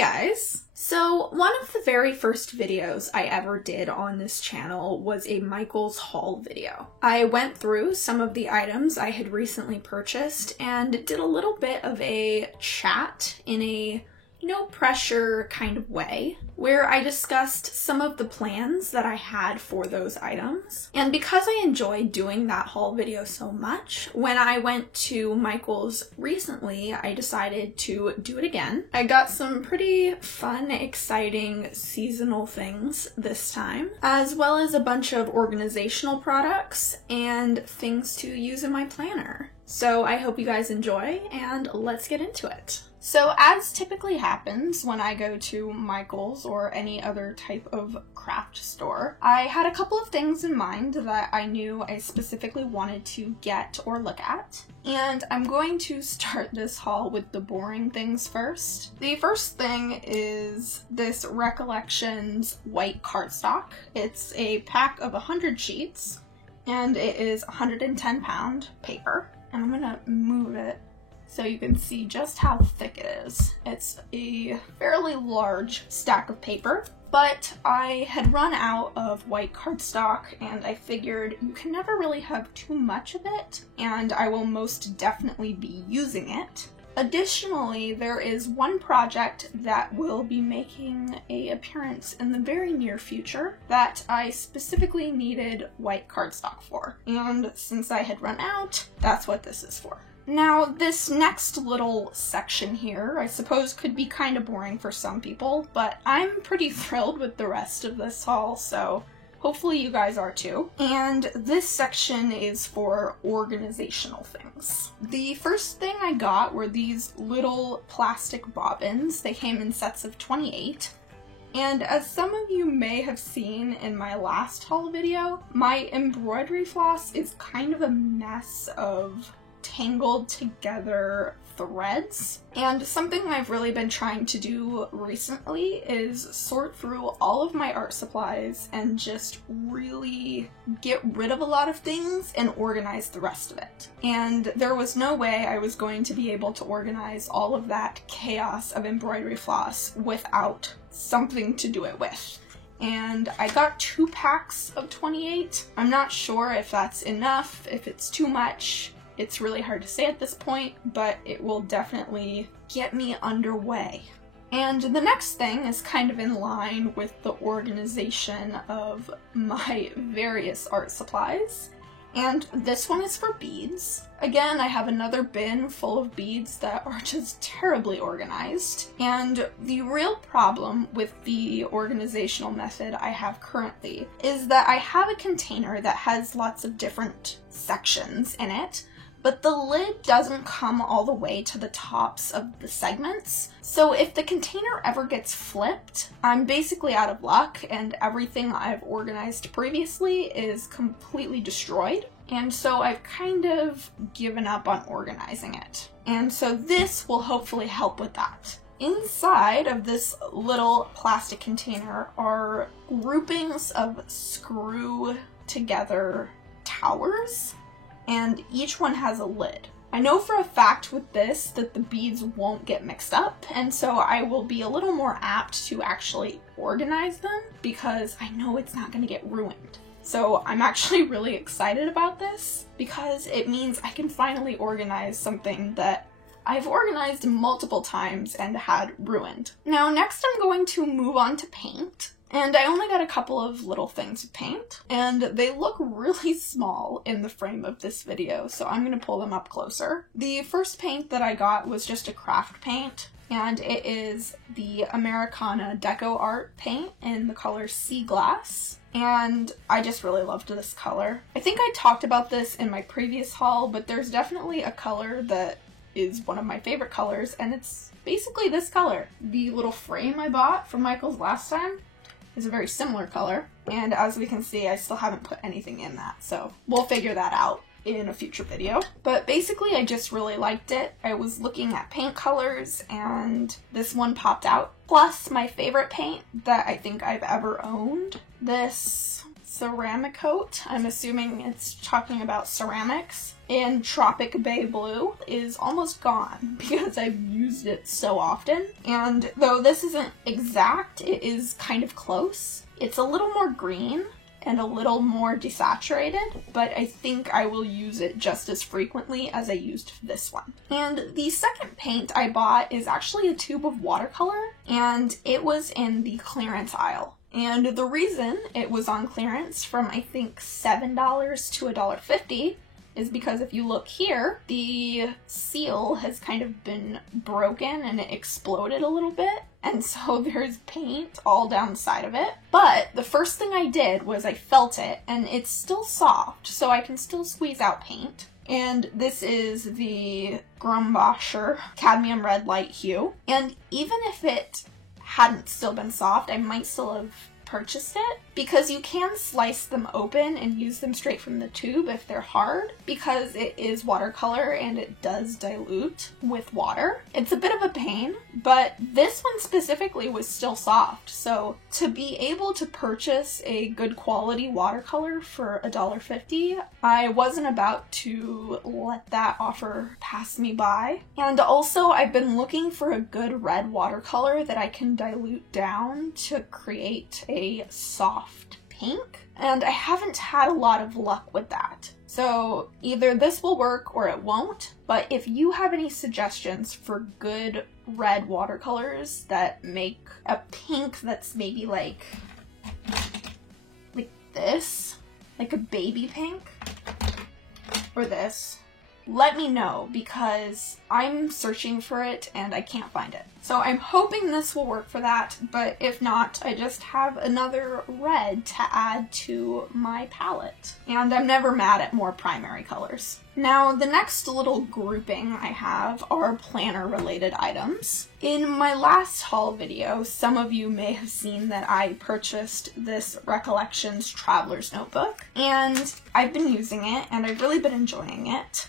guys! So one of the very first videos I ever did on this channel was a Michaels haul video. I went through some of the items I had recently purchased and did a little bit of a chat in a no pressure kind of way, where I discussed some of the plans that I had for those items. And because I enjoyed doing that haul video so much, when I went to Michaels recently, I decided to do it again. I got some pretty fun, exciting seasonal things this time, as well as a bunch of organizational products and things to use in my planner. So I hope you guys enjoy, and let's get into it. So as typically happens when I go to Michaels or any other type of craft store, I had a couple of things in mind that I knew I specifically wanted to get or look at. And I'm going to start this haul with the boring things first. The first thing is this Recollections white cardstock. It's a pack of 100 sheets, and it is 110-pound paper. And I'm gonna move it so you can see just how thick it is. It's a fairly large stack of paper, but I had run out of white cardstock and I figured you can never really have too much of it, and I will most definitely be using it. Additionally, there is one project that will be making an appearance in the very near future that I specifically needed white cardstock for, and since I had run out, that's what this is for. Now, this next little section here, I suppose could be kind of boring for some people, but I'm pretty thrilled with the rest of this haul, so hopefully you guys are too. And this section is for organizational things. The first thing I got were these little plastic bobbins. They came in sets of 28. And as some of you may have seen in my last haul video, my embroidery floss is kind of a mess of tangled together threads, and something I've really been trying to do recently is sort through all of my art supplies and just really get rid of a lot of things and organize the rest of it. And there was no way I was going to be able to organize all of that chaos of embroidery floss without something to do it with. And I got 2 packs of 28. I'm not sure if that's enough, if it's too much. It's really hard to say at this point, but it will definitely get me underway. And the next thing is kind of in line with the organization of my various art supplies. And this one is for beads. Again, I have another bin full of beads that are just terribly organized. And the real problem with the organizational method I have currently is that I have a container that has lots of different sections in it, but the lid doesn't come all the way to the tops of the segments. So if the container ever gets flipped, I'm basically out of luck and everything I've organized previously is completely destroyed. And so I've kind of given up on organizing it. And so this will hopefully help with that. Inside of this little plastic container are groupings of screw together towers, and each one has a lid. I know for a fact with this that the beads won't get mixed up, and so I will be a little more apt to actually organize them because I know it's not going to get ruined. So I'm actually really excited about this because it means I can finally organize something that I've organized multiple times and had ruined. Now next I'm going to move on to paint. And I only got a couple of little things of paint, and they look really small in the frame of this video, so I'm going to pull them up closer. The first paint that I got was just a craft paint, and it is the Americana Deco Art paint in the color Sea Glass, and I just really loved this color. I think I talked about this in my previous haul, but there's definitely a color that is one of my favorite colors, and it's basically this color. The little frame I bought from Michaels last time is a very similar color, and as we can see, I still haven't put anything in that, so we'll figure that out in a future video. But basically, I just really liked it. I was looking at paint colors, and this one popped out. Plus, my favorite paint that I think I've ever owned, this Ceramicoat, I'm assuming it's talking about ceramics, in Tropic Bay Blue is almost gone because I've used it so often. And though this isn't exact, it is kind of close. It's a little more green and a little more desaturated, but I think I will use it just as frequently as I used this one. And the second paint I bought is actually a tube of watercolor, and it was in the clearance aisle. And the reason it was on clearance from I think $7 to $1.50 is because if you look here, the seal has kind of been broken and it exploded a little bit. And so there's paint all down the side of it. But the first thing I did was I felt it, and it's still soft, so I can still squeeze out paint. And this is the Grumbacher Cadmium Red Light Hue. And even if it hadn't still been soft, I might still have purchased it, because you can slice them open and use them straight from the tube if they're hard, because it is watercolor and it does dilute with water. It's a bit of a pain, but this one specifically was still soft, so to be able to purchase a good quality watercolor for $1.50, I wasn't about to let that offer pass me by. And also I've been looking for a good red watercolor that I can dilute down to create a soft pink, and I haven't had a lot of luck with that. So either this will work or it won't, but if you have any suggestions for good red watercolors that make a pink that's maybe like this, like a baby pink, or this, let me know, because I'm searching for it and I can't find it. So I'm hoping this will work for that, but if not, I just have another red to add to my palette. And I'm never mad at more primary colors. Now, the next little grouping I have are planner related items. In my last haul video, some of you may have seen that I purchased this Recollections Traveler's Notebook, and I've been using it and I've really been enjoying it.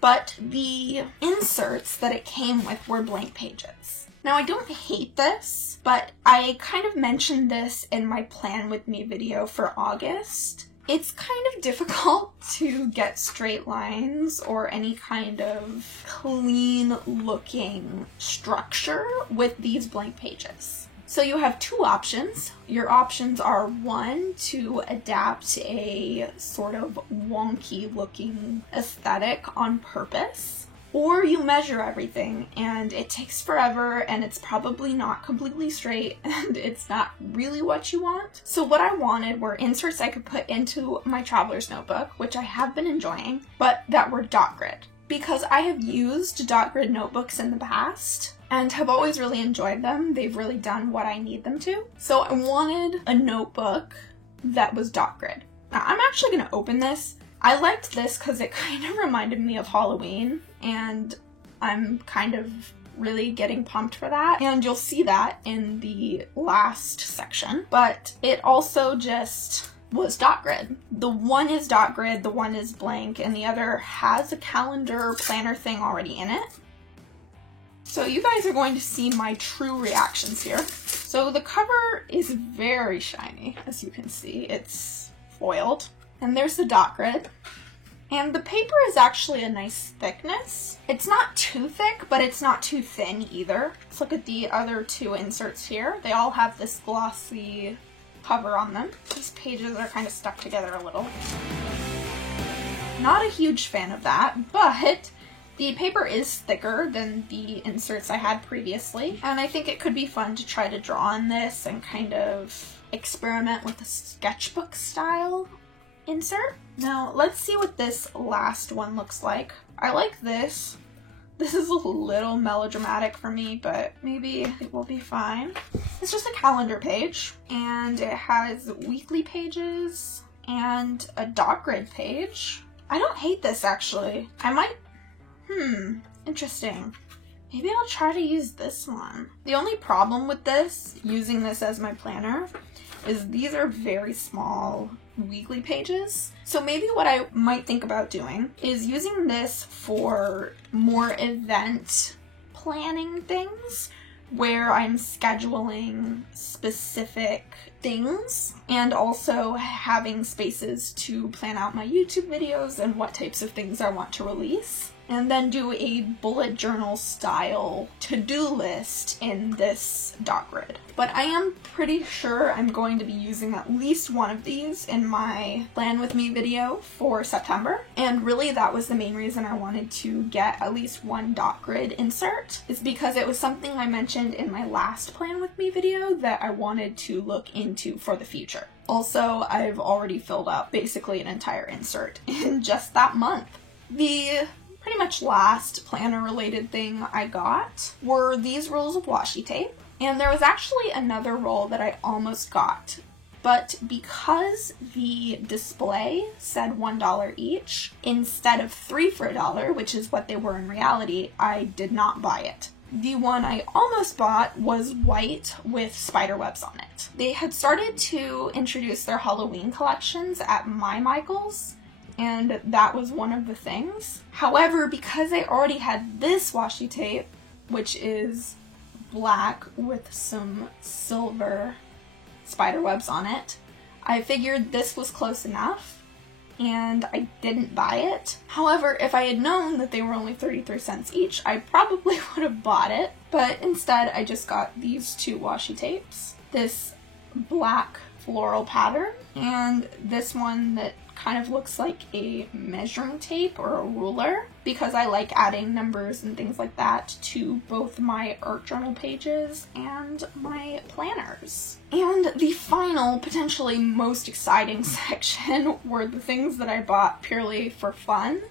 But the inserts that it came with were blank pages. Now, I don't hate this, but I kind of mentioned this in my Plan With Me video for August. It's kind of difficult to get straight lines or any kind of clean looking structure with these blank pages. So you have two options. Your options are, one, to adapt a sort of wonky looking aesthetic on purpose, or you measure everything and it takes forever and it's probably not completely straight and it's not really what you want. So what I wanted were inserts I could put into my traveler's notebook, which I have been enjoying, but that were dot grid. Because I have used dot grid notebooks in the past and have always really enjoyed them. They've really done what I need them to. So I wanted a notebook that was dot grid. Now I'm actually gonna open this. I liked this because it kind of reminded me of Halloween, and I'm kind of really getting pumped for that. And you'll see that in the last section, but it also just was dot grid. The one is dot grid, the one is blank, and the other has a calendar planner thing already in it. So you guys are going to see my true reactions here. So the cover is very shiny, as you can see. It's foiled. And there's the dot grid. And the paper is actually a nice thickness. It's not too thick, but it's not too thin either. Let's look at the other two inserts here. They all have this glossy cover on them. These pages are kind of stuck together a little. Not a huge fan of that, but the paper is thicker than the inserts I had previously, and I think it could be fun to try to draw on this and kind of experiment with a sketchbook style insert. Now let's see what this last one looks like. I like this. This is a little melodramatic for me, but maybe it will be fine. It's just a calendar page, and it has weekly pages and a dot grid page. I don't hate this actually. I might, interesting. Maybe I'll try to use this one. The only problem with this, using this as my planner, is these are very small weekly pages. So maybe what I might think about doing is using this for more event planning things where I'm scheduling specific things and also having spaces to plan out my YouTube videos and what types of things I want to release. And then do a bullet journal style to-do list in this dot grid. But I am pretty sure I'm going to be using at least one of these in my Plan With Me video for September. And really that was the main reason I wanted to get at least one dot grid insert, is because it was something I mentioned in my last Plan With Me video that I wanted to look into for the future. Also, I've already filled out basically an entire insert in just that month. The pretty much last planner related thing I got were these rolls of washi tape, and there was actually another roll that I almost got, but because the display said $1 each instead of 3 for $1, which is what they were in reality, I did not buy it. The one I almost bought was white with spider webs on it. They had started to introduce their Halloween collections at My Michaels, and that was one of the things. However, because I already had this washi tape, which is black with some silver spider webs on it, I figured this was close enough, and I didn't buy it. However, if I had known that they were only 33 cents each, I probably would have bought it, but instead I just got these two washi tapes. This black floral pattern, and this one that kind of looks like a measuring tape or a ruler, because I like adding numbers and things like that to both my art journal pages and my planners. And the final, potentially most exciting section were the things that I bought purely for fun.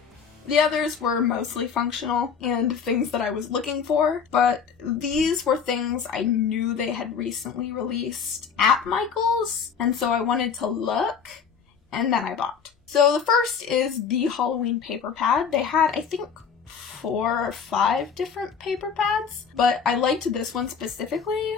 The others were mostly functional and things that I was looking for, but these were things I knew they had recently released at Michaels, and so I wanted to look, and then I bought. So the first is the Halloween paper pad. They had, I think, 4 or 5 different paper pads, but I liked this one specifically,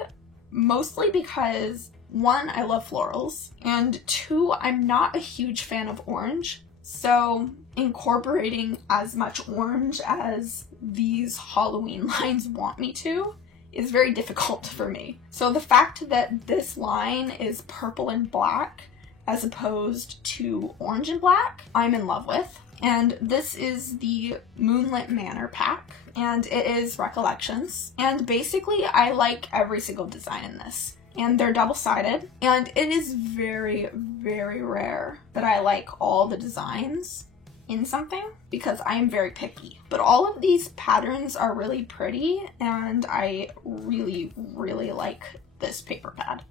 mostly because 1, I love florals, and 2, I'm not a huge fan of orange. So incorporating as much orange as these Halloween lines want me to is very difficult for me. So the fact that this line is purple and black as opposed to orange and black, I'm in love with. And this is the Moonlit Manor pack, and it is Recollections. And basically I like every single design in this. And they're double-sided, and it is very, very rare that I like all the designs in something because I am very picky. But all of these patterns are really pretty, and I really, really like this paper pad.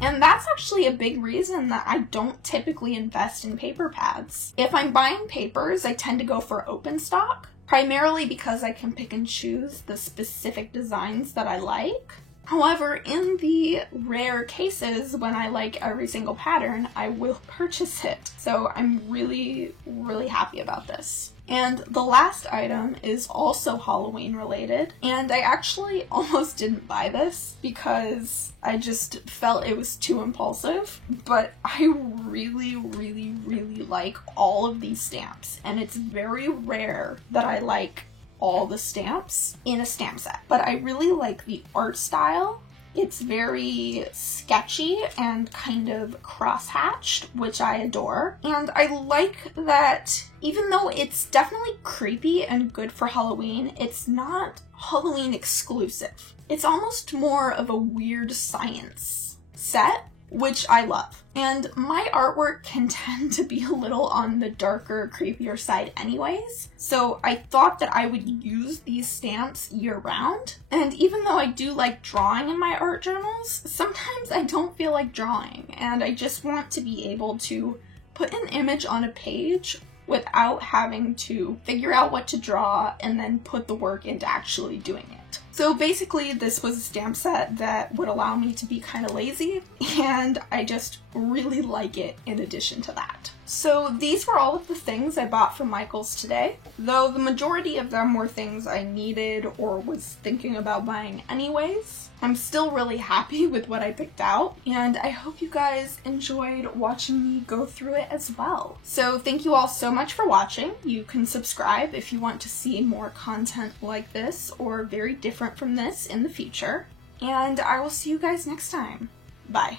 And that's actually a big reason that I don't typically invest in paper pads. If I'm buying papers, I tend to go for open stock, primarily because I can pick and choose the specific designs that I like. However, in the rare cases when I like every single pattern, I will purchase it. So I'm really, really happy about this. And the last item is also Halloween related, and I actually almost didn't buy this because I just felt it was too impulsive, but I really, really, really like all of these stamps, and it's very rare that I like all the stamps in a stamp set. But I really like the art style. It's very sketchy and kind of cross-hatched, which I adore. And I like that even though it's definitely creepy and good for Halloween, it's not Halloween exclusive. It's almost more of a weird science set, which I love. And my artwork can tend to be a little on the darker, creepier side anyways, so I thought that I would use these stamps year-round. And even though I do like drawing in my art journals, sometimes I don't feel like drawing, and I just want to be able to put an image on a page without having to figure out what to draw and then put the work into actually doing it. So basically this was a stamp set that would allow me to be kind of lazy, and I just really like it in addition to that. So these were all of the things I bought from Michaels today, though the majority of them were things I needed or was thinking about buying anyways. I'm still really happy with what I picked out, and I hope you guys enjoyed watching me go through it as well. So thank you all so much for watching. You can subscribe if you want to see more content like this or very different from this in the future. And I will see you guys next time. Bye.